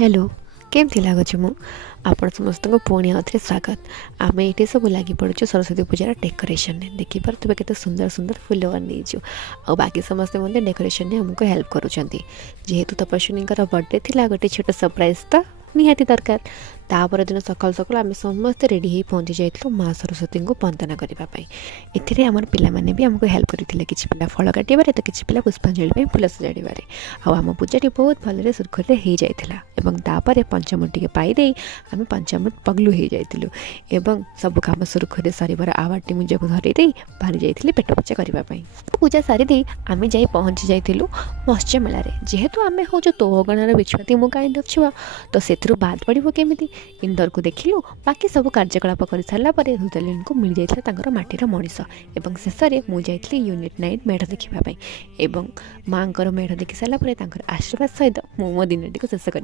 Hello केमती लगुच मु आपण समस्त को पुणी आउे स्वागत। आम ये सब लगी पड़ू सरस्वती पूजार डेकोरेशन ने देखिपे केते सुंदर सुंदर फुल बनीचु आ बाकी समस्ते मध्य डेकोरेशन ने हमको हेल्प करुँच जेहेतु तपस्विनी बर्थडे थी गोटे छोट सरप्राइज तो निहाती दरकार। तापर दिन सकाल सकाल आम समस्ते रेडी हो पहुँची जाइलु माँ सरस्वती को वंदना करने। एथिरे आमर पिला माने भी हमको हेल्प करते किसी पिला फल काटिबारे तो किसी पिला पुष्पांजलि फुल सजाड़े आम पूजाटी बहुत भलरे सुरखुरे हो जाता। तापर पंचामृत टे पाईदे आम पंचामृत पगलु हो जाइलु एवं सब कम सुरखुरे सर आवाटी मुझे धरदे बाहरी जाइए पेट पूजा करने। पूजा सारी आम जा पहुँची जाइलु मत्स्य मेलार जेहेतु आम हूँ तोगणार बिछुआती मु काइंड ऑफ छुआ तो से बाद पड़ो केमी इंदर को देखिलु बाकी सब कार्यकलाप कर सारापर रुदालीन को मिल जाता माटीर मनीष एवं शेष में मुझे यूनिट 9 मेढ़ देखापी एवं माँ मेढ़ देखी सारापर आशीर्वाद सहित मो दिन टी शेष कर।